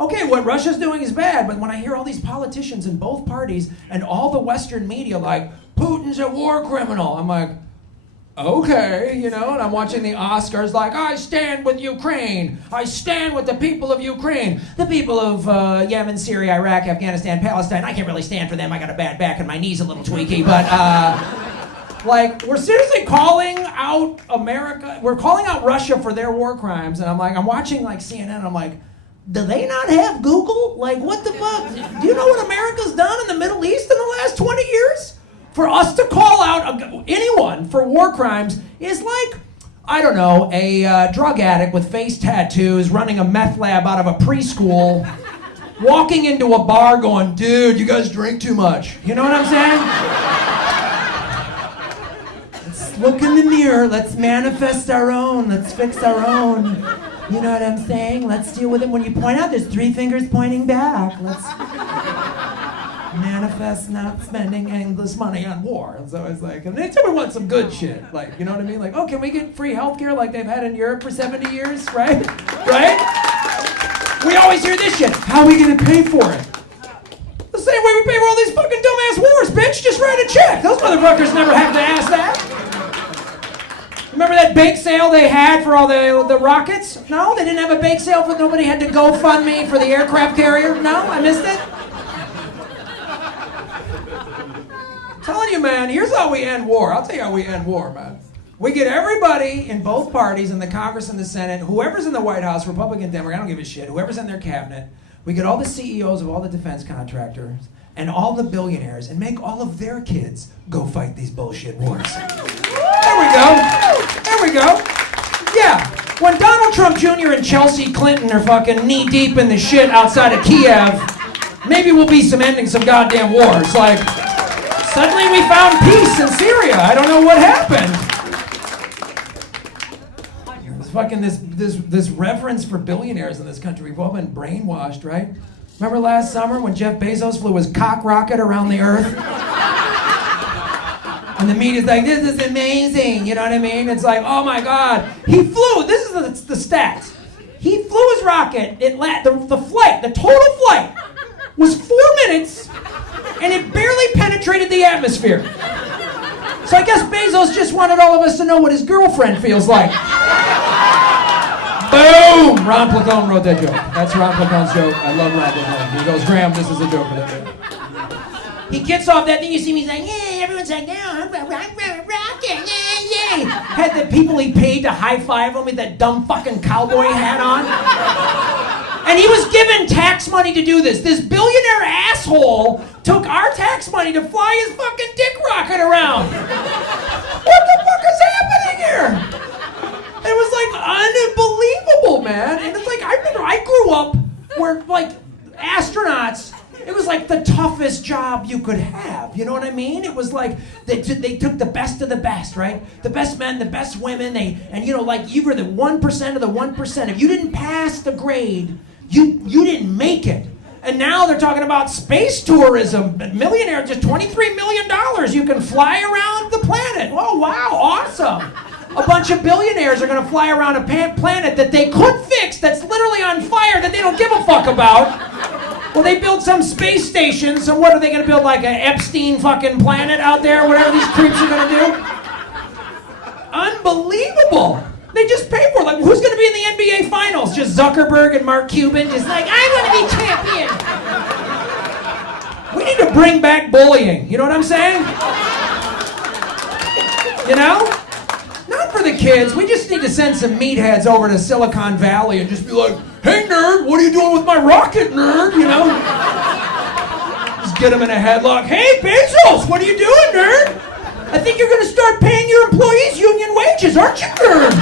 okay, what Russia's doing is bad, but when I hear all these politicians in both parties and all the Western media like, Putin's a war criminal, I'm like, okay, you know, and I'm watching the Oscars like, I stand with Ukraine. I stand with the people of Ukraine. The people of Yemen, Syria, Iraq, Afghanistan, Palestine, I can't really stand for them. I got a bad back and my knee's a little tweaky, but like, we're seriously calling out America. We're calling out Russia for their war crimes, and I'm watching like CNN, and I'm like, do they not have Google? Like, what the fuck? Do you know what America's done in the Middle East in the last 20 years? For us to call out anyone for war crimes is like, I don't know, a drug addict with face tattoos running a meth lab out of a preschool, walking into a bar going, dude, you guys drink too much. You know what I'm saying? Let's look in the mirror. Let's manifest our own. Let's fix our own. You know what I'm saying? Let's deal with it. When you point out, there's 3 fingers pointing back. Let's manifest not spending endless money on war. And so it's like, and they tell me want some good shit. Like, you know what I mean? Like, oh, can we get free healthcare like they've had in Europe for 70 years, right? Right? We always hear this shit. How are we gonna pay for it? The same way we pay for all these fucking dumbass wars, bitch. Just write a check. Those motherfuckers never have to ask that. Remember that bake sale they had for all the rockets? No, they didn't have a bake sale for nobody had to GoFundMe for the aircraft carrier? No, I missed it. Telling you, man, here's how we end war. I'll tell you how we end war, man. We get everybody in both parties, in the Congress and the Senate, whoever's in the White House, Republican, Democrat, I don't give a shit, whoever's in their cabinet, we get all the CEOs of all the defense contractors and all the billionaires and make all of their kids go fight these bullshit wars. There we go. There we go. Yeah. When Donald Trump Jr. and Chelsea Clinton are fucking knee-deep in the shit outside of Kiev, maybe we'll be ending some goddamn wars. Like, suddenly we found peace in Syria. I don't know what happened. There's fucking this reverence for billionaires in this country. We've all been brainwashed, right? Remember last summer when Jeff Bezos flew his cock rocket around the earth? And the media's like, this is amazing, you know what I mean? It's like, oh my God. He flew, this is the stats. He flew his rocket, the total flight was 4 minutes, and it barely penetrated the atmosphere. So I guess Bezos just wanted all of us to know what his girlfriend feels like. Boom! Ron Placone wrote that joke. That's Ron Placone's joke. I love Ron Placone. He goes, Graham, this is a joke for that. He gets off that thing, you see me, he's like, yeah, everyone's like, yeah, I'm rocking, yeah. Had the people he paid to high-five him with that dumb fucking cowboy hat on. And he was given tax money to do this. This billionaire asshole took our tax money to fly his fucking dick rocket around. What the fuck is happening here? It was like unbelievable, man. And it's like, I remember I grew up where like astronauts, it was like the toughest job you could have. You know what I mean? It was like they took the best of the best, right? The best men, the best women. And you know, like you were the 1% of the 1%. If you didn't pass the grade, you didn't make it. And now they're talking about space tourism. Millionaire, just $23 million. You can fly around the planet. Oh, wow, awesome. A bunch of billionaires are going to fly around a planet that they could fix, that's literally on fire, that they don't give a fuck about. Well, they build some space station, so what are they going to build, like an Epstein fucking planet out there, whatever these creeps are going to do? Unbelievable. They just pay for it. Like, who's going to be in the NBA Finals? Just Zuckerberg and Mark Cuban, just like, I want to be champion. We need to bring back bullying. You know what I'm saying? You know? Not for the kids. We just need to send some meatheads over to Silicon Valley and just be like, hey, nerd, what are you doing with my rocket, nerd? You know? Just get them in a headlock. Hey, Bezos, what are you doing, nerd? I think you're going to start paying your employees union wages, aren't you, nerd?